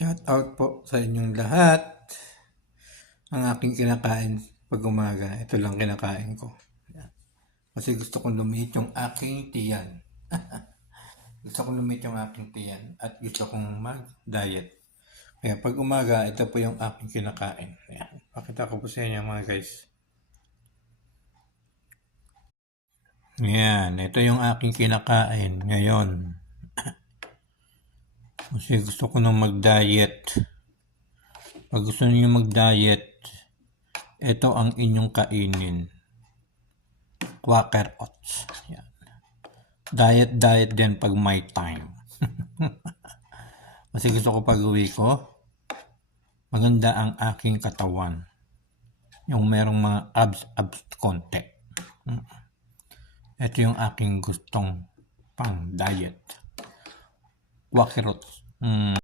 Shout out po sa inyong lahat. Ang aking kinakain pag umaga, ito lang kinakain ko. Yan. Kasi gusto kong lumiit yung aking tiyan. Gusto kong lumiit yung aking tiyan at gusto kong mag-diet. Kaya pag umaga, ito po yung aking kinakain. Yan. Pakita ko po sa inyo mga guys. Yan, ito yung aking kinakain ngayon. Kasi gusto ko nang mag-diet. Pag gusto niyo mag-diet, ito ang inyong kainin. Quaker Oats. Yan. Diet din pag may time. Kasi gusto ko pag uwi ko, maganda ang aking katawan. Yung merong mga abs konti. Ito yung aking gustong pang diet. Quaker Oats.